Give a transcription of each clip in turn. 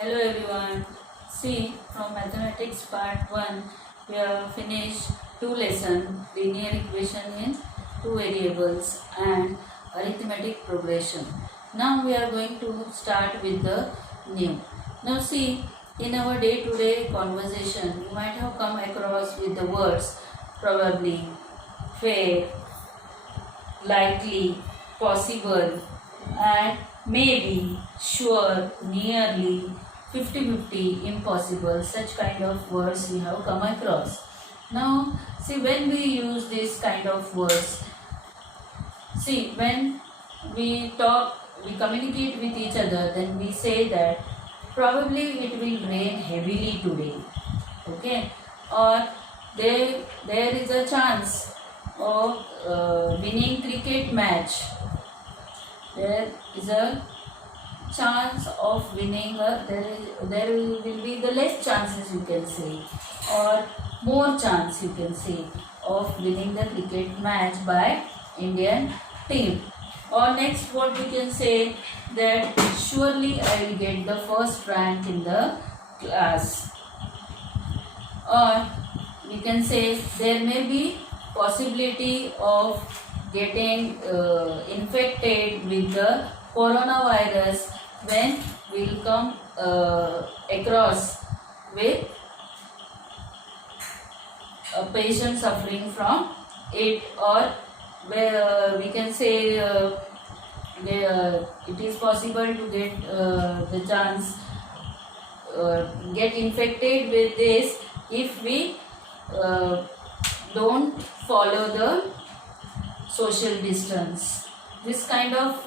Hello everyone. See, from mathematics part 1, we have finished two lessons, linear equation in two variables and arithmetic progression. Now we are going to start with the new. Now see, in our day-to-day conversation, you might have come across with the words probably, fair, likely, possible, and maybe, sure, nearly, 50-50, impossible. Such kind of words we have come across. Now, see, when we use this kind of words, see, when we talk, we communicate with each other, then we say that probably it will rain heavily today. Okay, or there is a chance of winning cricket match. There is a chance of winning there will be the less chances, you can say, or more chance, you can say, of winning the cricket match by Indian team. Or next, what we can say, that surely I will get the first rank in the class. Or you can say there may be possibility of getting infected with the coronavirus when we will come across with a patient suffering from it. Or where we can say it is possible to get the chance get infected with this if we don't follow the social distance. This kind of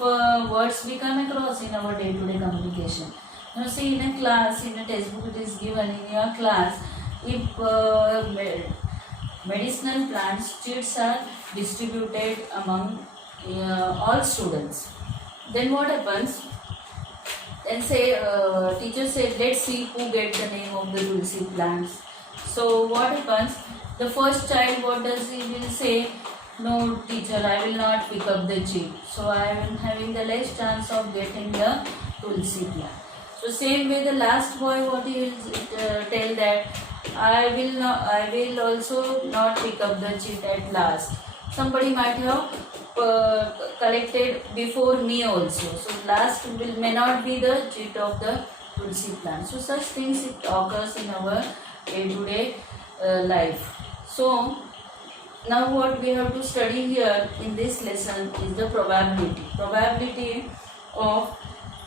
words we come across in our day-to-day communication. Now see, in a class, in a textbook it is given in your class, if medicinal plant seeds are distributed among all students, then what happens? Then say teacher said, let's see who gets the name of the tulsi plants. So what happens? The first child, what does he will say? No teacher, I will not pick up the chip. So I am having the less chance of getting the tulsi plant. So same way the last boy, what he will tell that I will also not pick up the chip at last. Somebody might have collected before me also. So last may not be the chit of the tulsi plant. So such things it occurs in our day-to-day life. So now what we have to study here in this lesson is the probability. Probability of,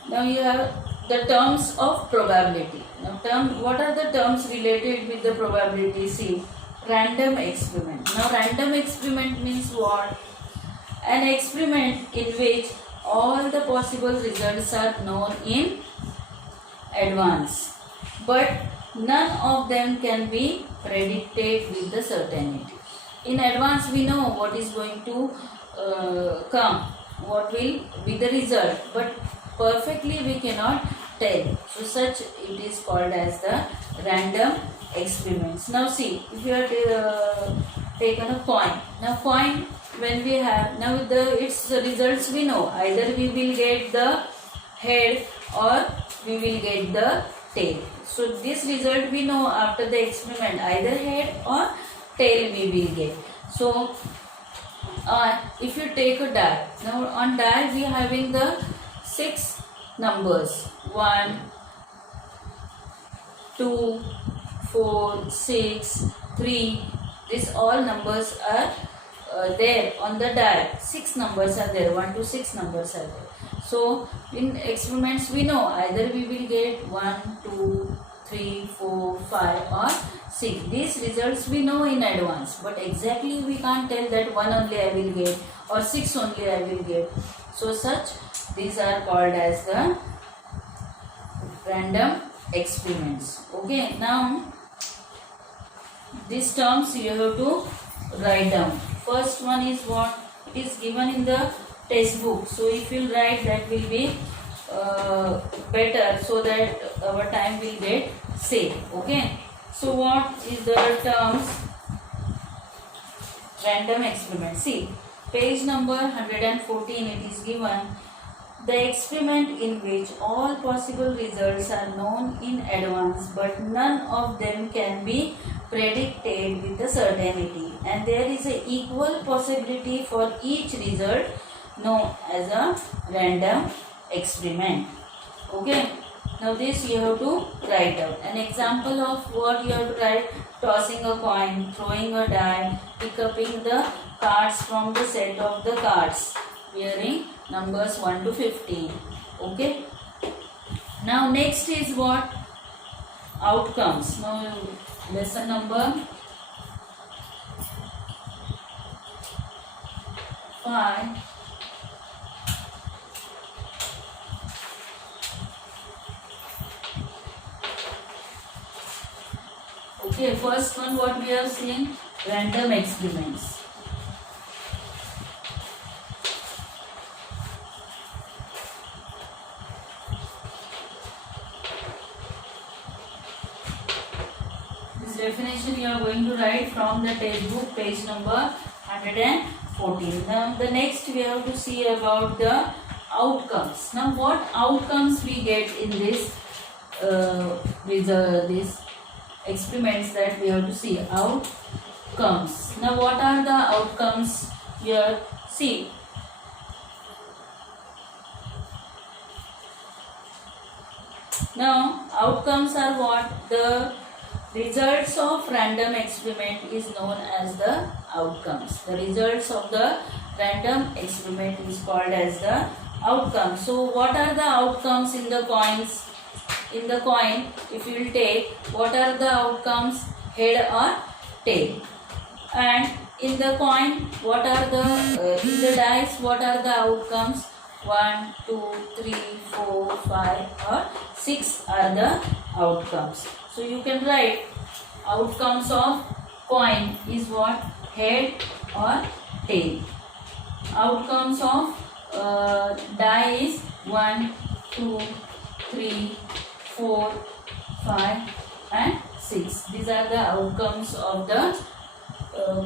now you have the terms of probability. Now what are the terms related with the probability? See, random experiment. Now random experiment means what? An experiment in which all the possible results are known in advance, but none of them can be predicted with the certainty. In advance we know what is going to come, what will be the result, but perfectly we cannot tell. So such it is called as the random experiments. Now see, if you are taken a coin. Now coin, when we have, now its results we know, either we will get the head or we will get the tail. So this result we know after the experiment, either head or tail we will get. So if you take a die, now on die we are having the 6 numbers, 1, 2, 4, 6, 3. These all numbers are there on the die. 6 numbers are there, 1 to 6 numbers are there. So in experiments we know either we will get 1, 2, 3, 4, 5 or 6. These results we know in advance, but exactly we can't tell that 1 only I will get or 6 only I will get. So such, these are called as the random experiments. Okay, now these terms you have to write down. First one is what? It is given in the textbook. So if you write, that will be better, so that our time will get saved. Okay. So what is the terms? Random experiment. See, page number 114 it is given. The experiment in which all possible results are known in advance but none of them can be predicted with a certainty, and there is an equal possibility for each result known as a random experiment. Okay. Now this you have to write down. An example of what you have to write: tossing a coin, throwing a die, picking the cards from the set of the cards, wearing numbers 1 to 15. Okay. Now next is what? Outcomes. Now lesson number 5. Okay, first one what we have seen, random experiments. This definition you are going to write from the textbook, page number 114. Now the next we have to see about the outcomes. Now what outcomes we get in this this experiments that we have to see? Outcomes. Now what are the outcomes here? See, now outcomes are what? The results of random experiment is known as the outcomes. The results of the random experiment is called as the outcomes. So what are the outcomes in the coins? In the coin, if you will take, what are the outcomes? Head or tail. And in the coin, what are the in the dice, what are the outcomes? 1, 2, 3, 4, 5 or 6 are the outcomes. So you can write outcomes of coin is what? Head or tail. Outcomes of die is 1, 2, 3, 4, 5 and 6. These are the outcomes of the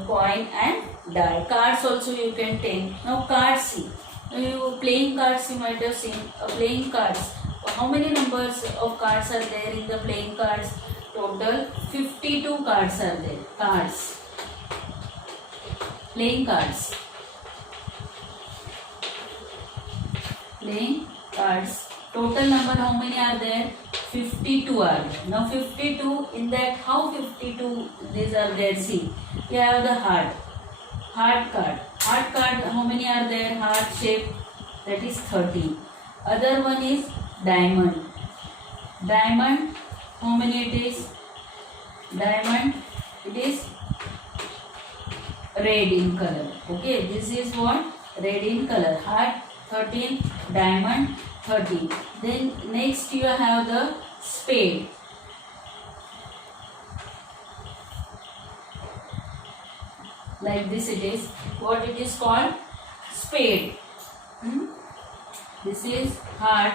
coin and die. Cards also you can take. Now cards, see. Now you playing cards, you might have seen playing cards. How many numbers of cards are there in the playing cards? Total 52 cards are there. Cards. Playing cards. Playing cards. Total number how many are there? 52 are there. Now 52, in that how 52 these are there? See, you have the heart. Heart card. Heart card how many are there? Heart shape, that is 30. Other one is diamond. Diamond how many it is? Diamond it is red in color. Okay, this is what? Red in color. Heart 13, diamond 30. Then next you have the spade. Like this it is. What it is called? Spade. This is heart,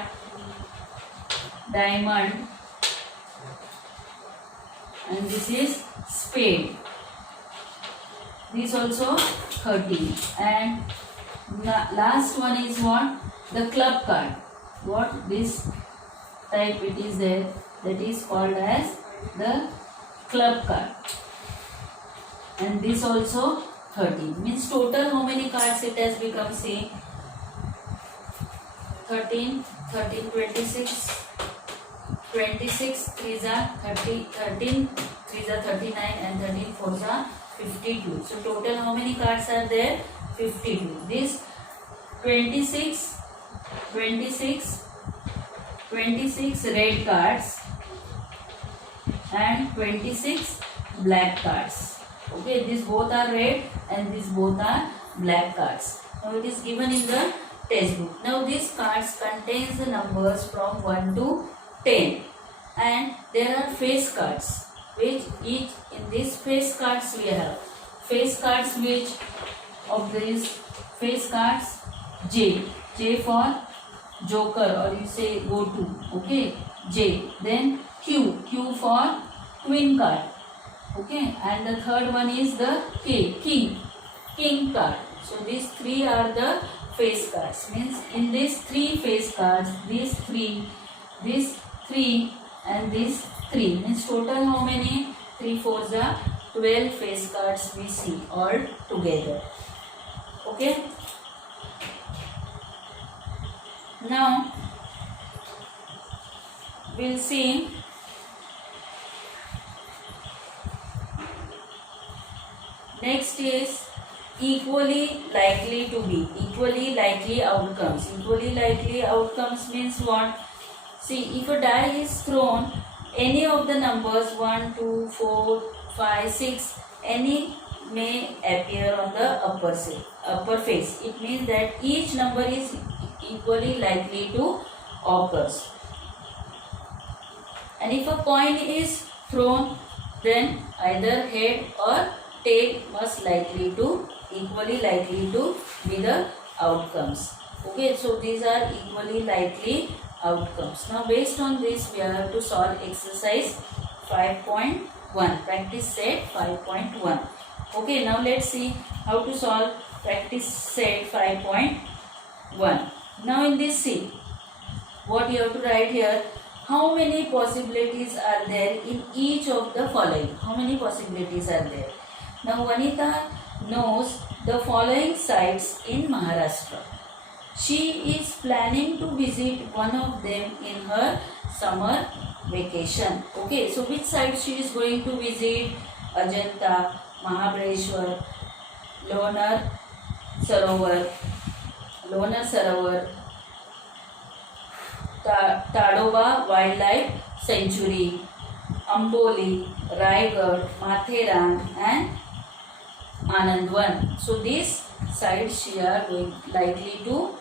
diamond and this is spade. This also 30. And last one is what? The club card. What? This type it is there, that is called as the club card. And this also 30. Means total how many cards it has become? See, 13, 13, 26, 26, 3s are 30, 13, 3s are 39 and 13, 4s are 52. So total how many cards are there? 52. This 26, 26, 26 red cards and 26 black cards. Okay, these both are red and these both are black cards. Now it is given in the textbook. Now these cards contains the numbers from 1 to 10 and there are face cards, which each in these face cards we have face cards, which of these face cards? J. J for joker, or you say go to. Okay, J. Then Q. Q for queen card. Okay, and the third one is the K. King. King card. So these three are the face cards. Means in these 3 face cards, these 3, and these 3. Means total how many? 3 4s are 12 face cards we see all together. Okay. Now we'll see next is equally likely to be. Equally likely outcomes. Equally likely outcomes means what? See, if a die is thrown, any of the numbers 1, 2, 4, 5, 6, any may appear on the upper face. It means that each number is equally likely to occur. And if a coin is thrown, then either head or tail must equally likely to be the outcomes. Okay, so these are equally likely outcomes. Now based on this we have to solve exercise 5.1, practice set 5.1. Okay, now let's see how to solve practice set 5.1. Now in this, see what you have to write here. How many possibilities are there in each of the following? How many possibilities are there? Now Vanita knows the following sites in Maharashtra. She is planning to visit one of them in her summer vacation. Okay, so which site she is going to visit? Ajanta, Mahabaleshwar, Lonar Sarovar, Tadoba Wildlife Sanctuary, Amboli, Raigad, Matheran and Anandwan. So these sites she are likely to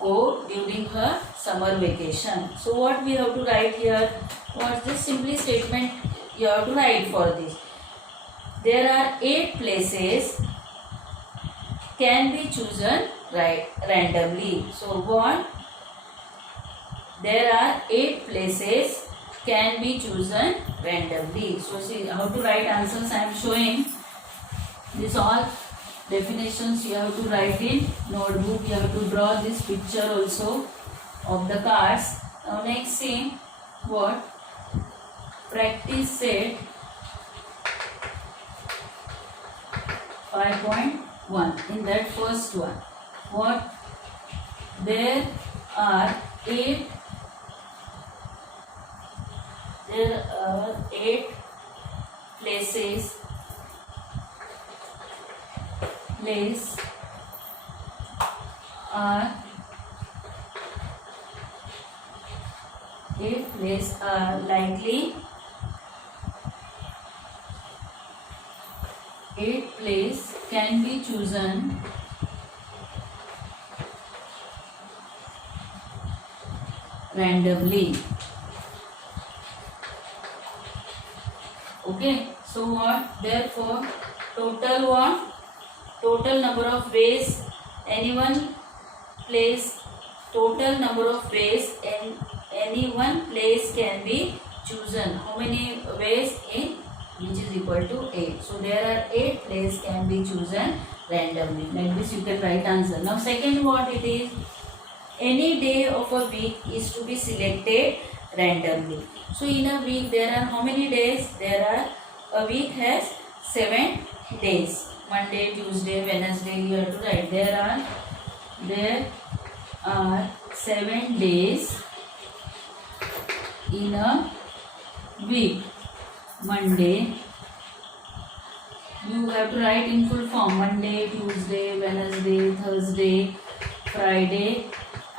go during her summer vacation. So what we have to write here? What's this simply statement you have to write for this? There are 8 places can be chosen randomly. So what? There are 8 places can be chosen randomly. So see how to write answers I am showing. This all definitions you have to write in notebook. You have to draw this picture also of the cards. Now next see what? Practice set 5.1. In that first one, what? There are 8 places are likely 8 places can be chosen randomly. Okay, so what? Therefore, total what? Total number of ways any one place, total number of ways in any one place can be chosen. How many ways in? Which is equal to 8. So there are 8 places can be chosen randomly. Like this you can write answer. Now second what it is? Any day of a week is to be selected randomly. So in a week there are how many days? A week has 7 days. Monday, Tuesday, Wednesday you have to write. There are 7 days in a week. Monday, you have to write in full form. Monday, Tuesday, Wednesday, Thursday, Friday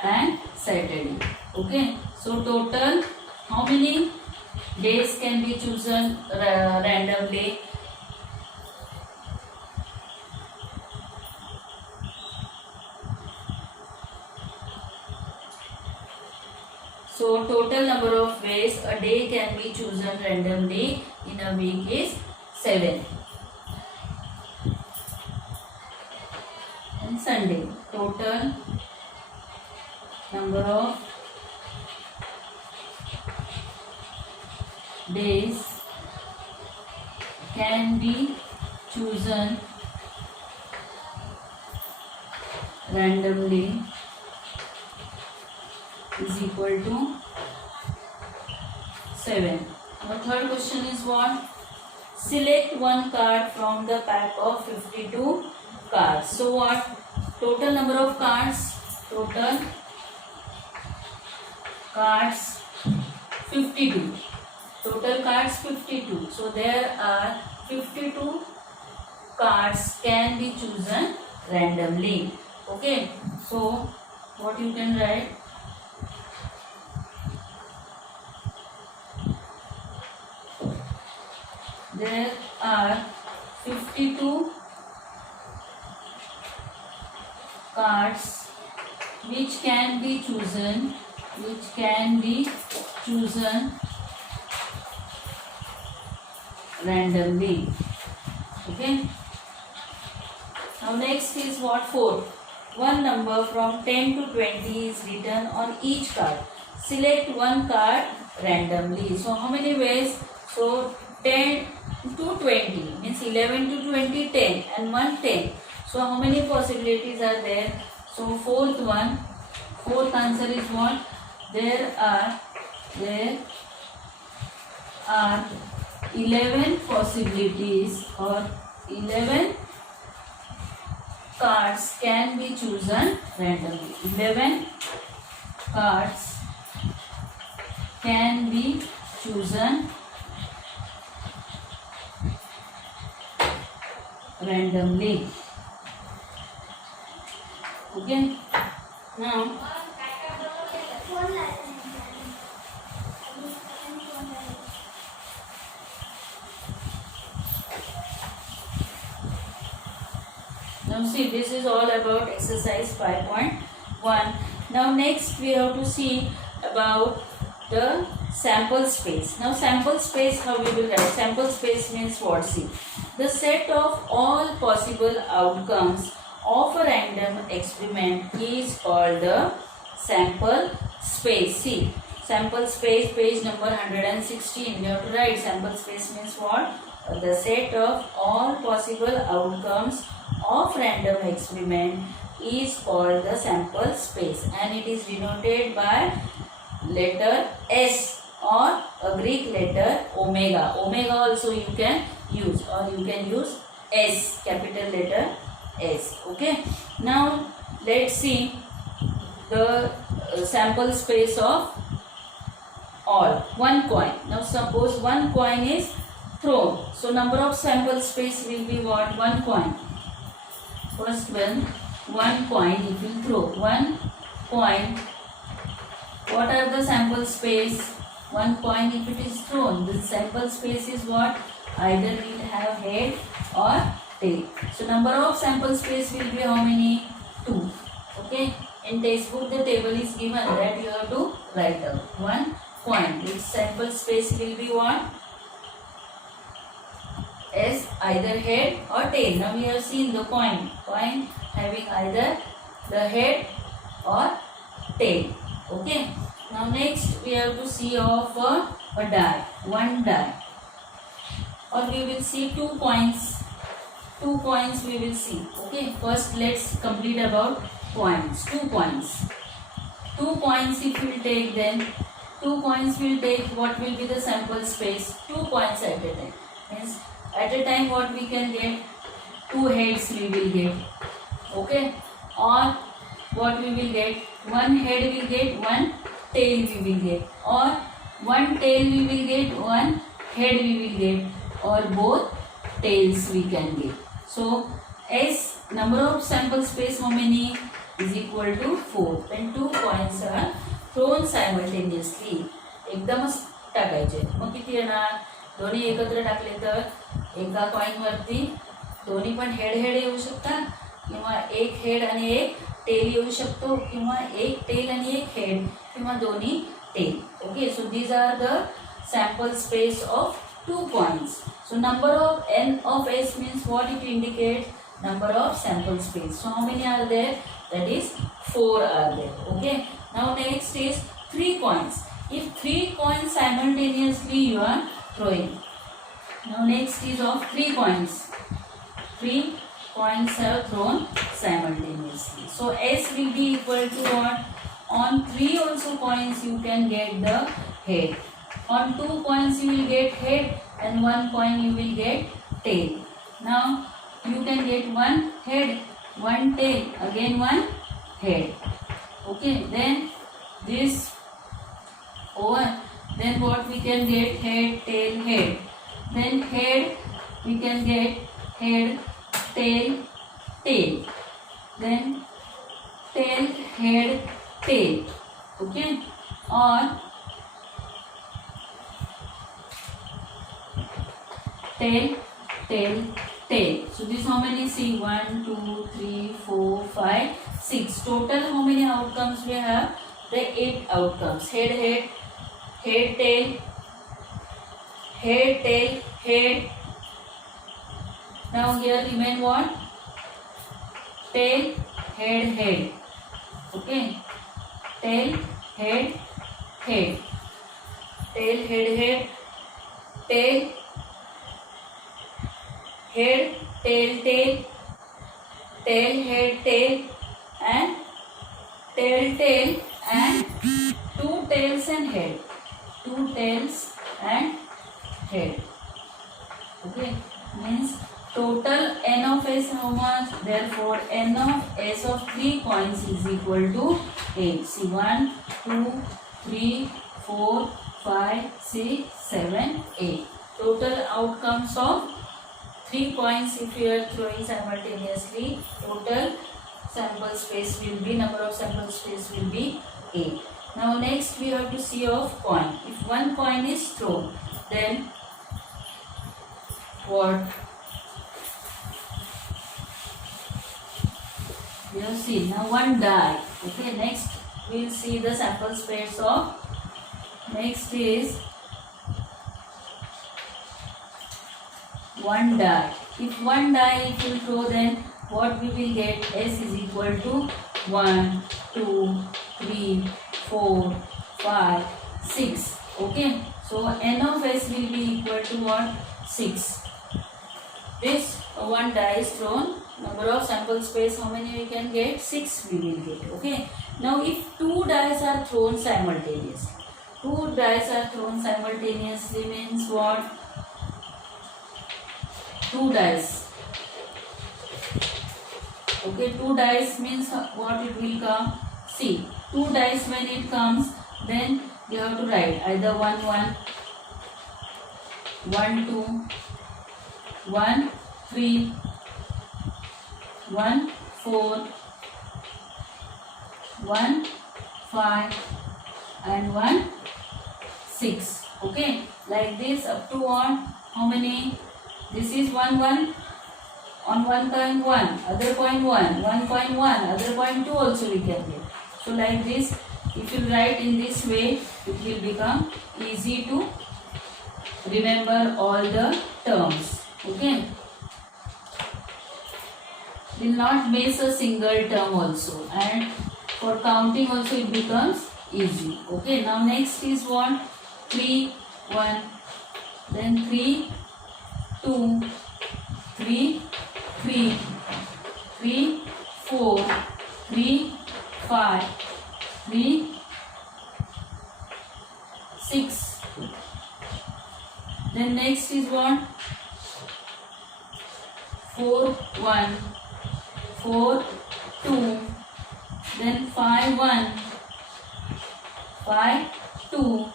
and Saturday. Okay. So total how many days can be chosen randomly? So total number of ways a day can be chosen randomly in a week is 7. And Sunday, total number of days can be chosen randomly is equal to 7. Now third question is what? Select one card from the pack of 52 cards. So what? Total number of cards? Total cards 52. Total cards 52. So there are 52 cards can be chosen randomly. Okay. So what you can write? There are 52 cards which can be chosen randomly. Okay. Now next is what? 4. One number from 10 to 20 is written on each card. Select one card randomly. So how many ways? So 10 to 20 means 11 to 20 10 and 1 10. So how many possibilities are there? So fourth answer is what? There are 11 possibilities or 11 cards can be chosen randomly. 11 cards can be chosen randomly. Okay. Now see, this is all about exercise 5.1. Now next we have to see about the sample space. Now sample space, how we will write? Sample space means what? See, the set of all possible outcomes of a random experiment is called the sample space. See, sample space, page number 116. We have to write sample space means what? The set of all possible outcomes of random experiment is called the sample space, and it is denoted by letter S or a Greek letter omega. Omega also you can use, or you can use S, capital letter S. Okay. Now let's see the sample space of all. One coin. Now suppose one coin is thrown. So number of sample space will be what? One coin. First one coin it will throw. One coin. What are the sample space? One coin if it is thrown. The sample space is what? Either will have head or tail. So number of sample space will be how many? 2. Okay. In textbook the table is given that you have to write down. One coin. Its sample space will be what? As either head or tail. Now we have seen the coin. Coin having either the head or tail. Okay. Now next we have to see of a die. One die. Or we will see 2 coins. 2 coins we will see. Okay. First let's complete about coins. 2 coins. 2 coins if we will take, then 2 coins will take, what will be the sample space? 2 coins at a time. Means at a time what we can get? 2 heads we will get. Okay. Or what we will get? 1 head we will get, 1 tail we will get. Or 1 tail we will get, 1 head we will get. Or both tails we can get. So S number of sample space how many? Is equal to 4. When 2 coins are thrown simultaneously. एकदमच टाकायचे. मग किती येणार? दोन्ही एकत्र टाकले तर एका coin वरती दोन्ही पण हेड येऊ शकतात, किंवा एक हेड आणि एक टेल येऊ शकतो, किंवा एक टेल आणि एक हेड, किंवा दोन्ही tail. Okay. So these are the sample space of 2 coins. So number of n of s means what it indicates? Number of sample space. So how many are there? That is 4 are there. Okay. Now next is 3 coins. If 3 coins simultaneously you are throwing. Now next is of 3 coins. 3 coins have thrown simultaneously. So S will be equal to what? On 3 also coins you can get the head. On 2 coins you will get head and 1 coin you will get tail. Now you can get 1 head, 1 tail, again 1 head. Okay, then this over, then what we can get? Head, tail, head. Then head we can get head, tail, tail. Then tail, head, tail. Okay, or tail, tail, tail. So this how many? See, 1, 2, 3, 4, 5, 6. Total how many outcomes we have? The 8 outcomes. Head, head, head, tail, head, tail, head. Now here remain what? Tail, head, head. Okay. Tail, head, head. Tail, head, head. Tail, head, tail, tail. Tail, head, tail. And tail, tail. And 2 tails and head. 2 tails and head. Okay. Means total n of s how much? Therefore n of s of 3 coins is equal to 8. See, 1, 2, 3, 4, 5, 6, 7, 8. Total outcomes of 3 coins if you are throwing simultaneously, total sample space will be, number of sample space will be 8. Now next we have to see of coin. If 1 coin is thrown, then what? You have seen. Now 1 die. Okay, next we will see the sample space of, next is 1 die. If 1 die if you throw, then what we will get? S is equal to 1, 2, 3, 4, 5, 6. Okay. So n of s will be equal to what? 6. This 1 die is thrown. Number of sample space how many we can get? 6 we will get. Okay. Now if 2 dice are thrown simultaneously. 2 dice are thrown simultaneously means what? 2 dice. Okay, 2 dice means what it will come? See, 2 dice when it comes, then you have to write either 1, 1, 1, 2, 1, 3, 1, 4, 1, 5 and 1, 6. Okay, like this up to on how many? This is 1, 1. On 1 coin 1, other coin 1, 1 coin 1, other coin 2 also we can get. So like this, if you write in this way, it will become easy to remember all the terms. Okay. Will not miss a single term also, and for counting also it becomes easy. Okay. Now next is what? 3, 1, then 3, 2, 3, 3, 3, 4, 3, 5, 3, 6. Then next is what? 4, 1, 4, 2, then 5, 1, 5, 2.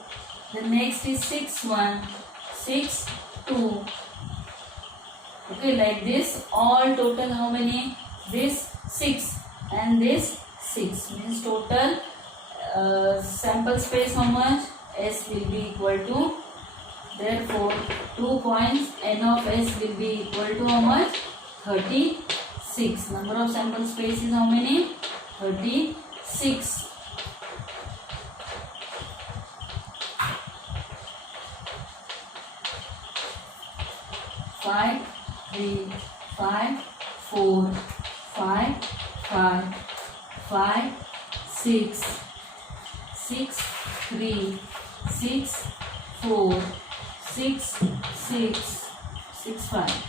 The next is 6, 1, 6, 2. Okay, like this. All total how many? This 6 and this 6 means total sample space how much? S will be equal to, therefore 2 coins n of s will be equal to how much? 36. Number of sample space is how many? 36. Five, 3, 5, 4, 5, 5, 5, 6, 6, 3, 6, 4, 6, 6, 6, 5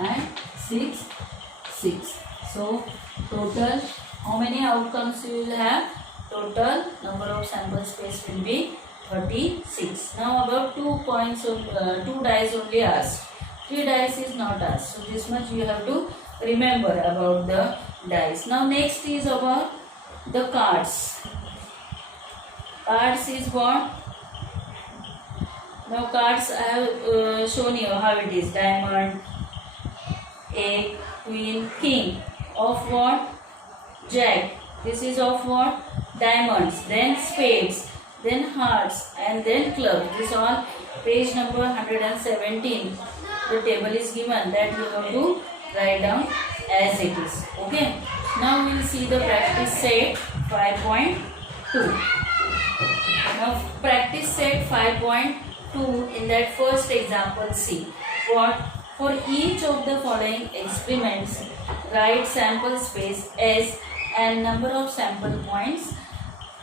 and 6, 6. So total, how many outcomes you will have? Total number of sample space will be 36. Now about 2 points of 2 dice only asked. 3 dice is not asked. So this much you have to remember about the dice. Now next is about the cards. Cards is what? Now cards I have shown you how it is. Diamond, a queen, king. Of what? Jack. This is of what? Diamonds. Then spades. Then hearts. And then clubs. This on page number 117. The table is given that you have to write down as it is. Okay. Now we will see the practice set 5.2. Now practice set 5.2 in that first example, see what? For each of the following experiments, write sample space S and number of sample points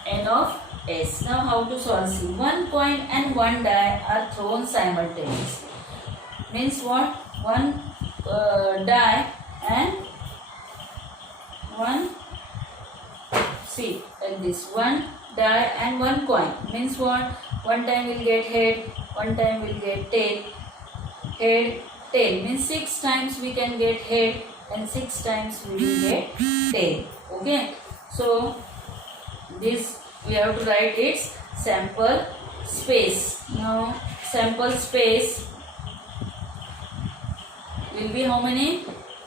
N of S. Now how to solve? See, 1 coin and 1 die are thrown simultaneously. Means what? 1 die and 1, see like this, 1 die and 1 coin. Means what? One time will get head, one time will get tail. Head, tail means 6 times we can get head and 6 times we will get tail. Okay. So this we have to write its sample space. Now sample space will be how many?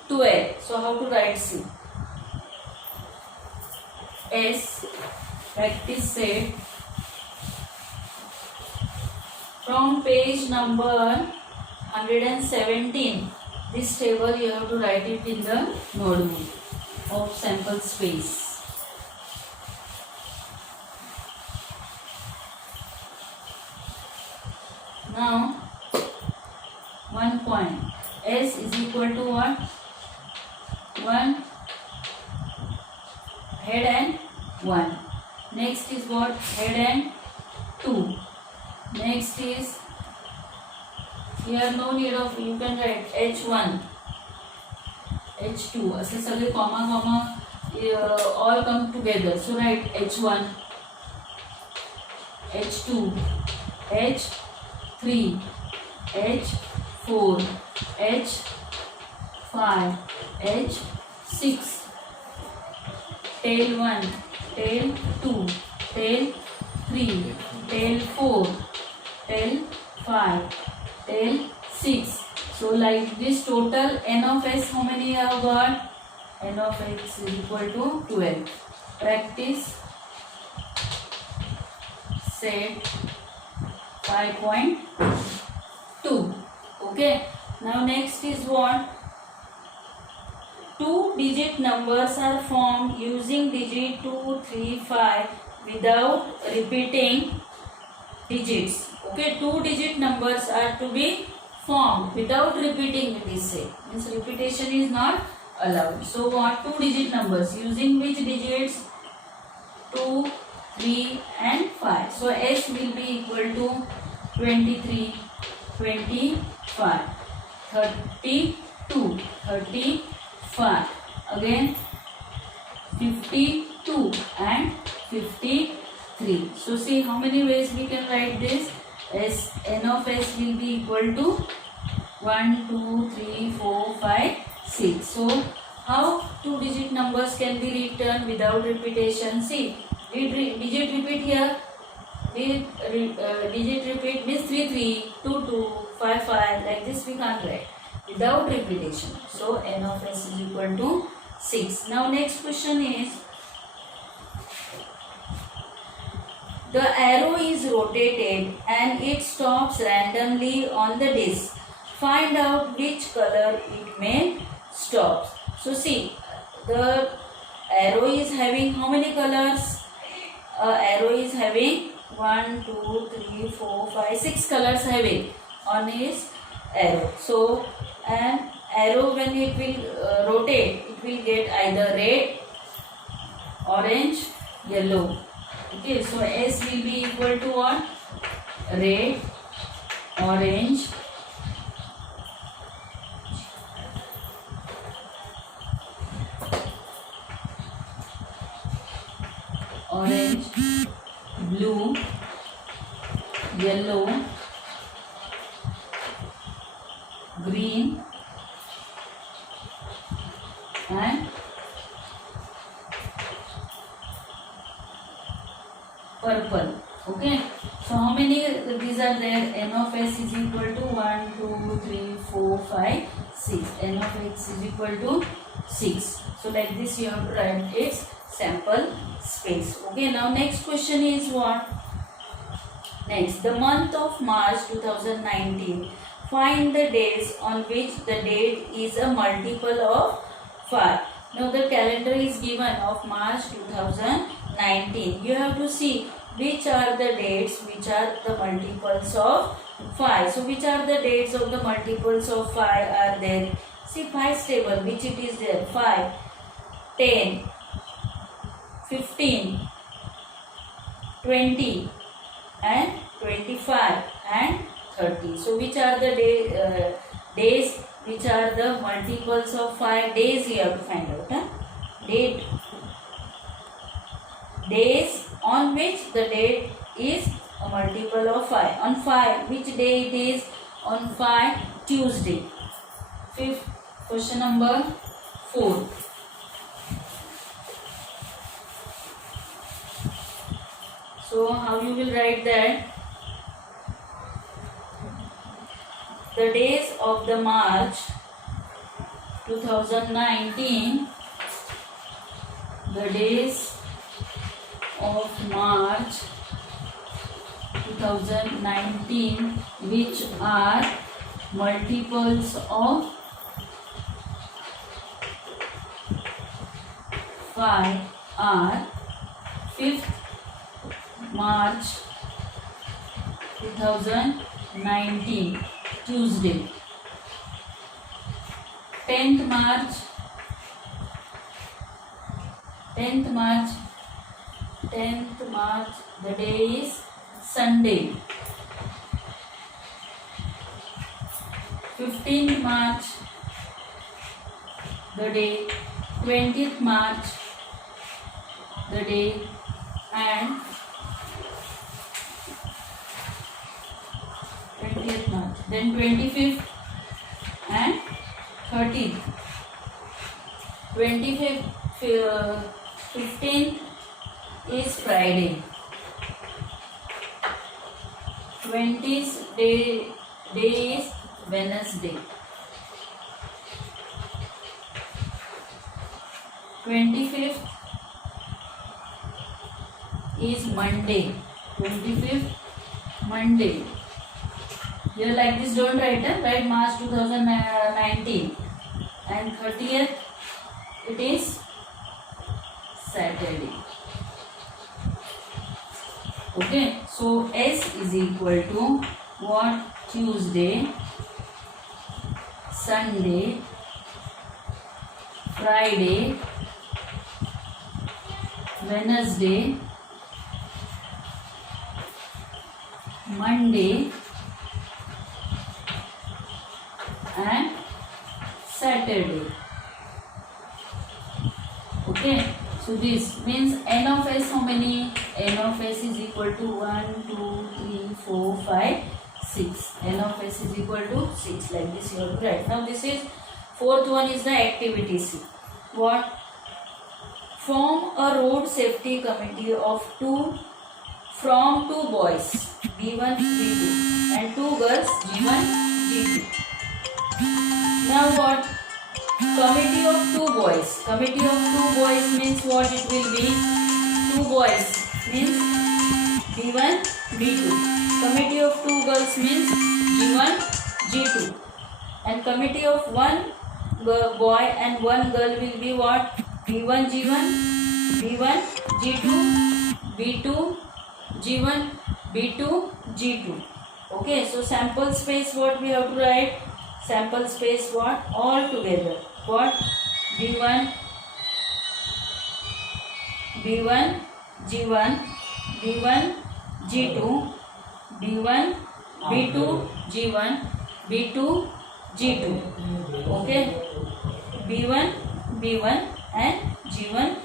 12. So how to write? C. S practice set from page number 117. This table you have to write it in the notebook of sample space. Now 1 point. S is equal to what? 1 head and 1. Next is what? Head and 2. Next is, here no need of, you can write H1, H2. असे सगळे comma all come together. So write H1, H2, H3, H4, H5, H6. Tail 1, tail 2, tail 3, tail 4, tail 5, tail 6. So like this total N of S, how many you have got? N of X is equal to 12. Practice set 5.2. Okay. Now next is what? 2-digit numbers are formed using digit 2, 3, 5 without repeating digits. Okay, 2-digit numbers are to be formed without repeating, it is said. Means repetition is not allowed. So what? 2-digit numbers using which digits? 2, 3 and 5. So S will be equal to 23, 25, 32, 35, again 52 and 53. So see how many ways we can write this. S, N of S will be equal to 1, 2, 3, 4, 5, 6. So how 2-digit numbers can be written without repetition? See, digit repeat here. Digit repeat means 3, 3, 2, 2, 5, 5. Like this we can't write without repetition. So N of S is equal to 6. Now next question is, the arrow is rotated and it stops randomly on the disc. Find out which color it may stop. So see, the arrow is having how many colors? Arrow is having 1, 2, 3, 4, 5, 6 colors having on his arrow. So an arrow, when it will rotate, it will get either red, orange, yellow. Okay, so S will be equal to what? Red, orange, green and purple. Okay, so how many these are there? N of s is equal to 1 2 3 4 5 6. N of x is equal to 6. So like this you have to write its sample space. Okay, now next question is what? Next, the month of March 2019. Find the days on which the date is a multiple of 5. Now the calendar is given of March 2019. You have to see which are the dates which are the multiples of 5. So which are the dates of the multiples of 5 are there? See 5's table, which it is there? 5, 10, 15, 20 and 25 and 30. So which are the days which are the multiples of 5? Days you have to find out. Days on which the date is a multiple of 5. On 5, which day it is? On 5, Tuesday. Fifth, question number 4. So how you will write that? The days of the March 2019, the days of March 2019 which are multiples of 5 are 5th March 2019 Tuesday, 10th March 10th March the day is Sunday, 15th March the day, 20th March the day and 20th March, then 25th and 30th. 15th is Friday. 20th day is Wednesday. 25th is Monday. 25th Monday. Here like this don't write, write March 2019 and 30th it is Saturday. Okay, so S is equal to what? Tuesday, Sunday, Friday, Wednesday, Monday and Saturday. Okay, so this means N of S how many? N of S is equal to 1, 2, 3, 4, 5, 6. N of S is equal to 6. Like this you have to write. Now this is fourth one is the activity C. What? Form a road safety committee of from two boys B1, B2 and two girls G1, G2. Now what? Committee of two boys. Committee of two boys means what it will be? Two boys means B1, B2. Committee of two girls means G1, G2. And committee of one boy and one girl will be what? B1, G1, B1, G2, B2, G1, B2, G2. Okay, so sample space what we have to write? Sample space what? All together. What? B1, B1, G1, B1, G2, B1, B2, G1, B2, G2. Okay? B1, B1 and G1,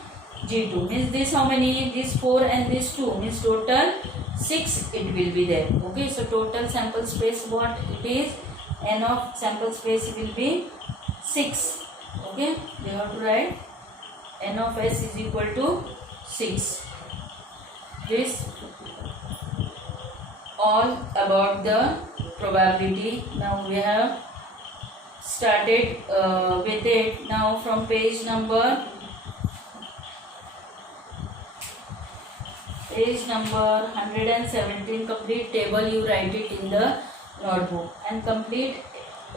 G2. Means this how many? This 4 and this 2. Means total 6 it will be there. Okay? So total sample space what it is? n of sample space will be 6. Okay, you have to write n of s is equal to 6. This all about the probability. Now we have started with it. Now from page number 117, complete table you write it in the notebook, and complete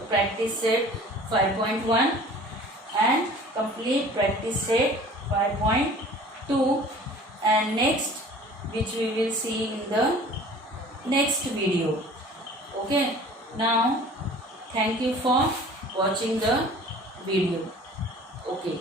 practice set 5.1 and complete practice set 5.2, and next, which we will see in the next video. Okay, now thank you for watching the video. Okay.